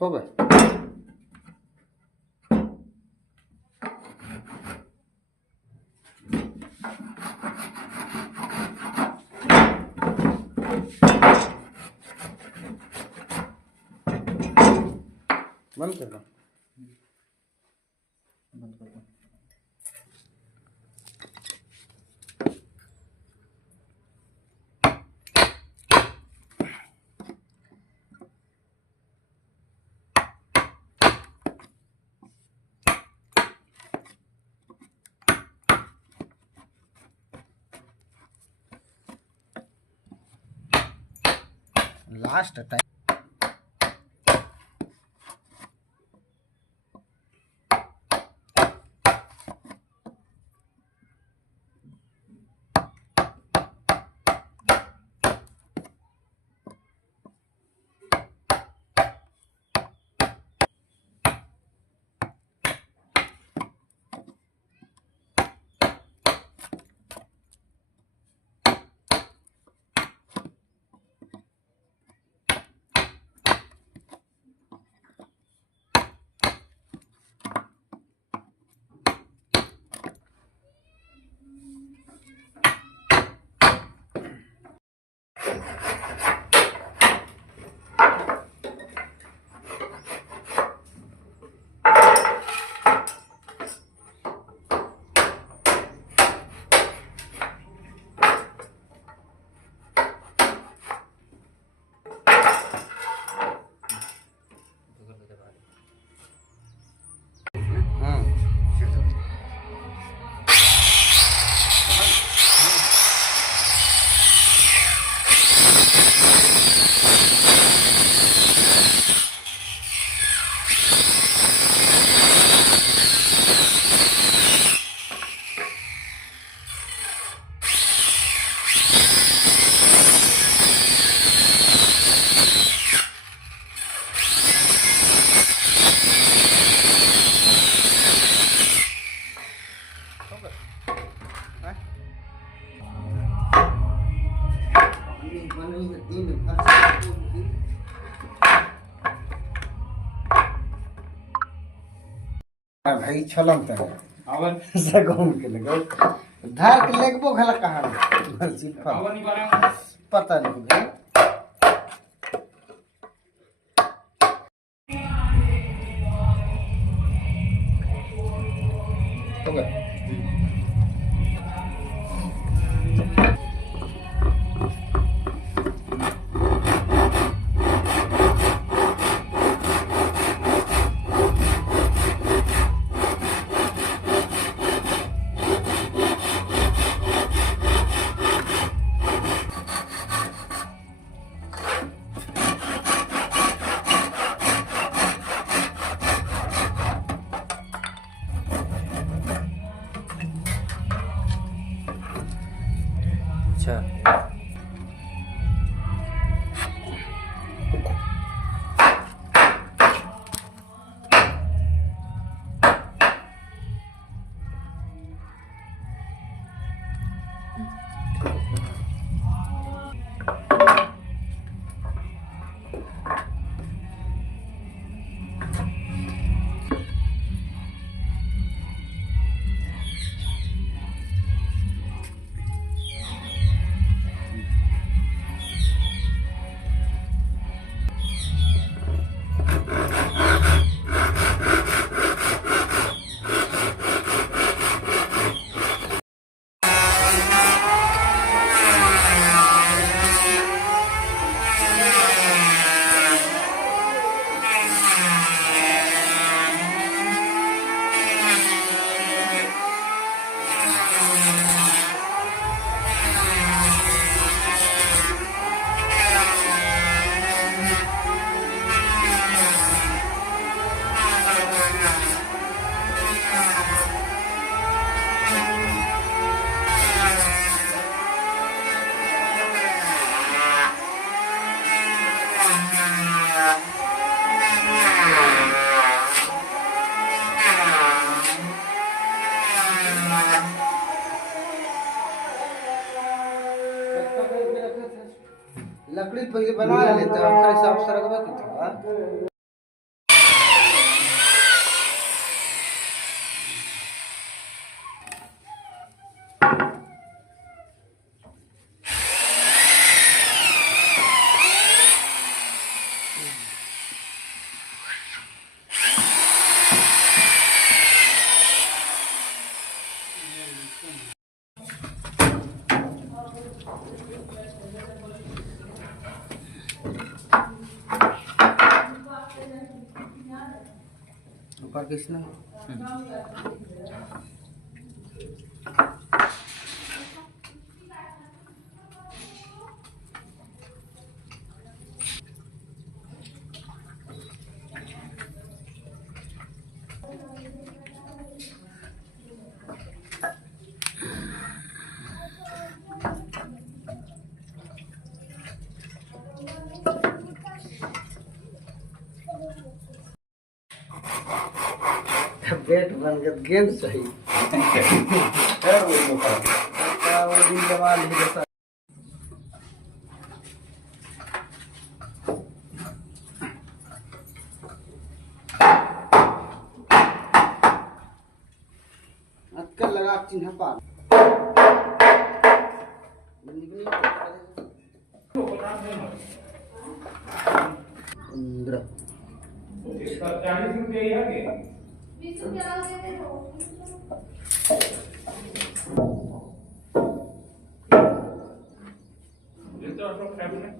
हो गए। बंद कर दो। बंद कर दो। लास्ट टाइम भाई छलम तर आवर सगोम के लगो धार के लगबो खला कहां आवर नहीं बारे पता नहीं भाई हो गया अच्छा लकड़ी पहले बना लेते हैं फिर हिसाब से रखबे की था ऊपर किसने बैट बन गया गेंद सही वो दिन जमा नहीं जैसा अक्कल लगा चिन्ह पा इंद्र 40 रुपये ही है 20 रुपया दे दो ये तो आप फैमिली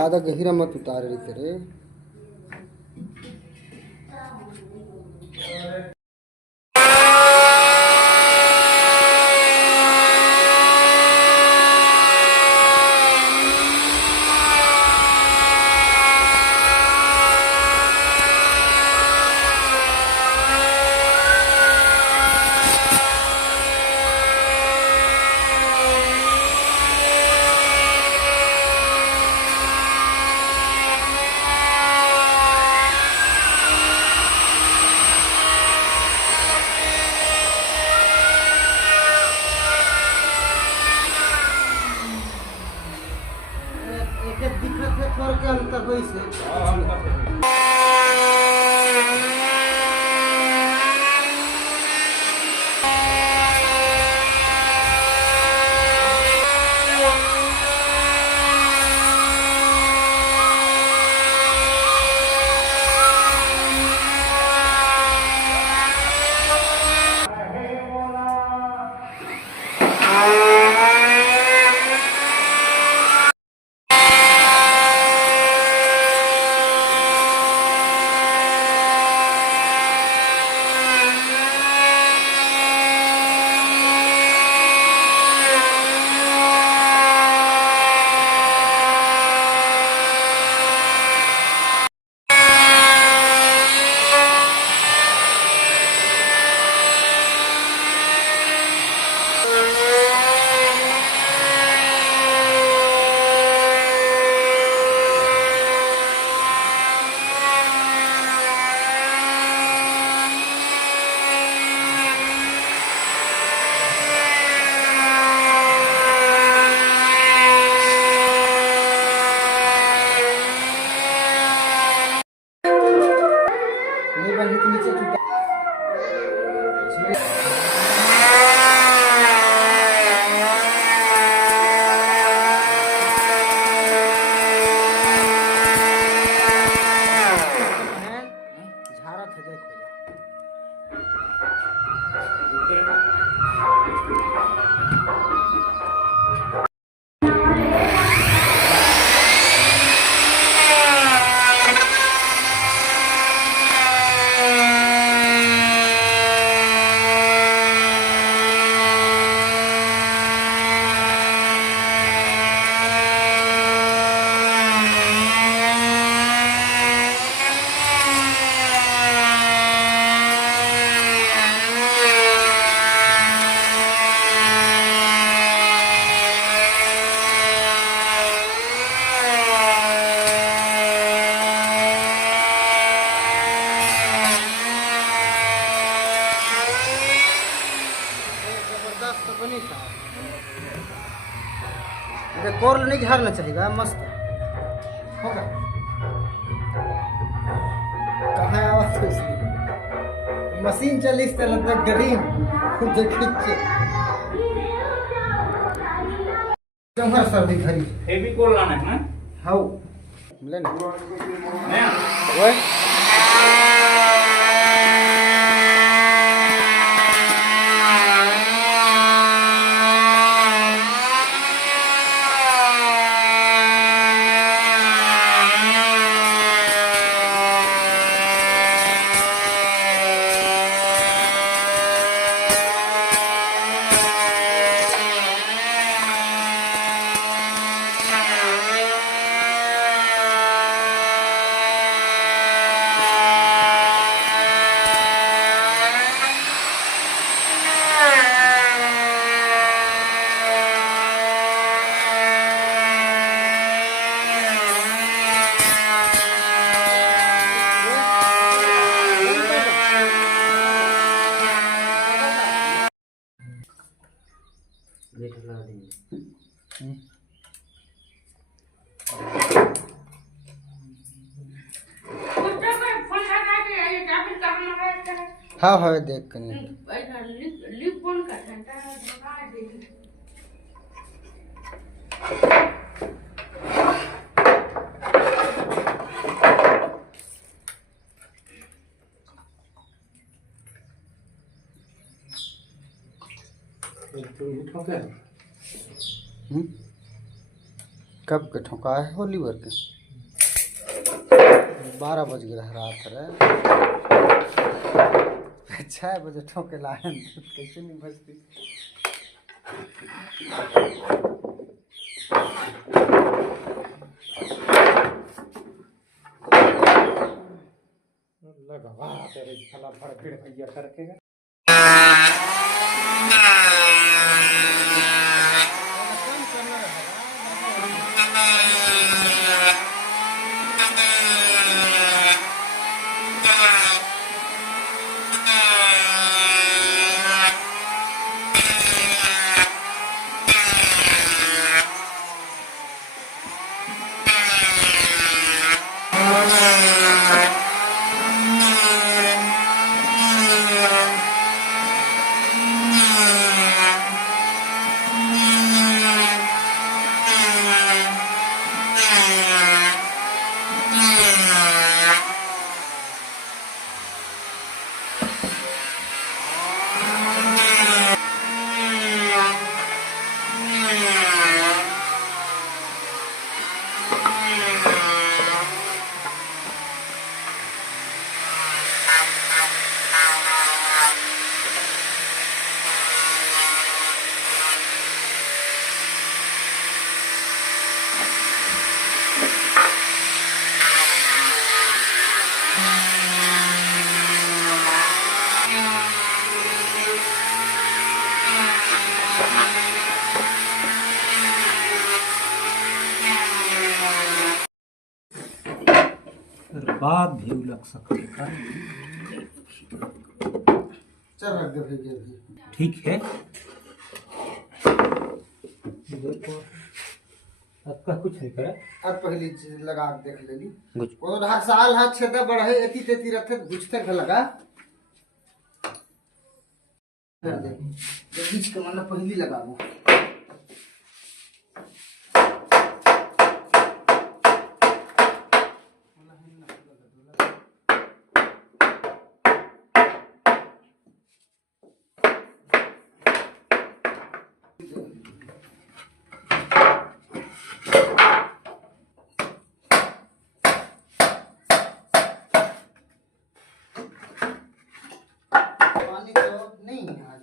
ज्यादा गहरा मत उतार रही तेरे। दिक्कत है थोड़ा के अंतर होई से। नहीं बंद के नीचे टूटा। झाड़ा थे देखो। कोरल नहीं झाड़ना चाहिए मस्त होगा। कहाँ आवाज तो इसलिए मशीन चली इस तरह तक ग्रीन जो खींचे तुम्हारा सर्दी घरी हेवी कोल लाना है ना। हाउ लेना नया ओए हाँ हाँ देख कर कब के ठोका है होली भर के 12 बज गया रात रे 6 बजे ठोके लाए कैसे नहीं बजती। लगा तेरे फला भर फिर भैया करके बाद भी लग सकते हैं। चल रख दे भैया भी ठीक है देखो आपका कुछ नहीं करे अब पहली चीज लगा के देख लेली वो साल हाथ छेदा बढ़े एती तेती रखे गुछते के लगा कर दे बीच के मतलब पहली लगाबो पानी तो नहीं है आज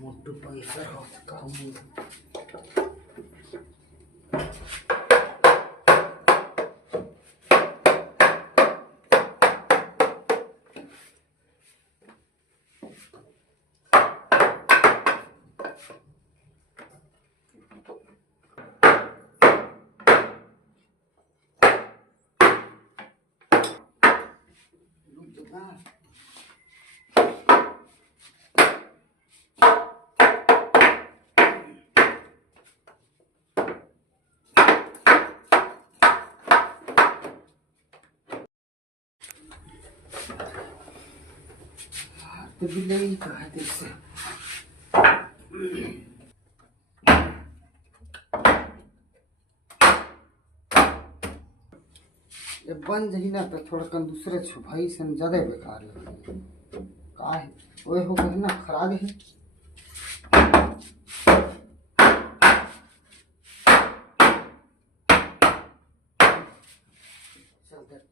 मोटू पैसा काम तो बिल्ली कहा से ये बन जही ना तो थोड़ा कन दूसरे छो भाई से ज्यादा बेकार लगे का है वो हो गए ना खराब है चल देख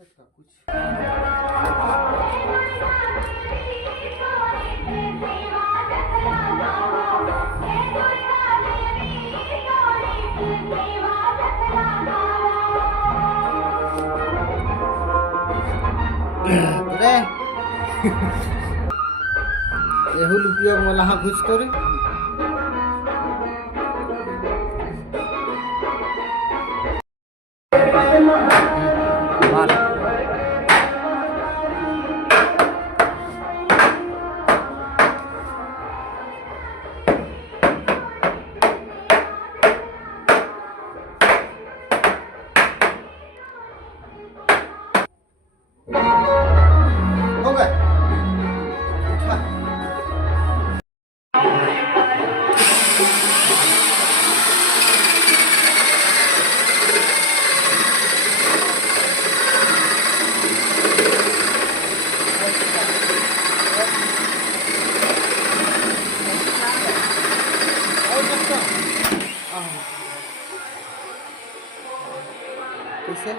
का कुछ रे एहुल उपयोग मला हा घुसतो रे कैसे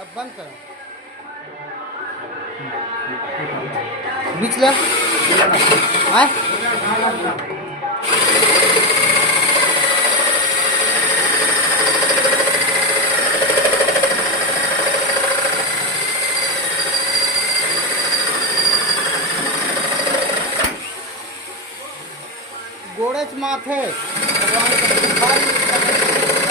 अब बंद करो निचला आए गोड़ेच माथे भगवान का बुखार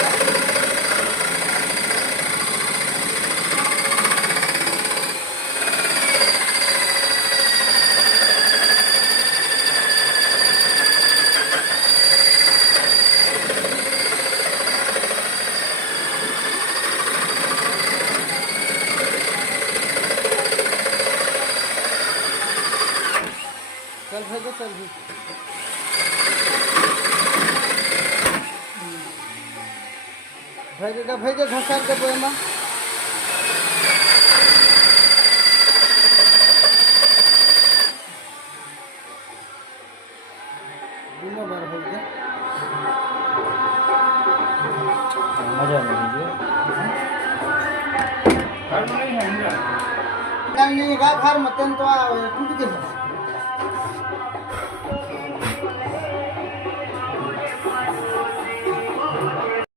चल भेजो चल भेजो भेजे घसा के बोएमा दोनों बार हो गया मजा नहीं घर में नहीं है इंदिरा। कल नहीं गा घर मतन तो टूट गया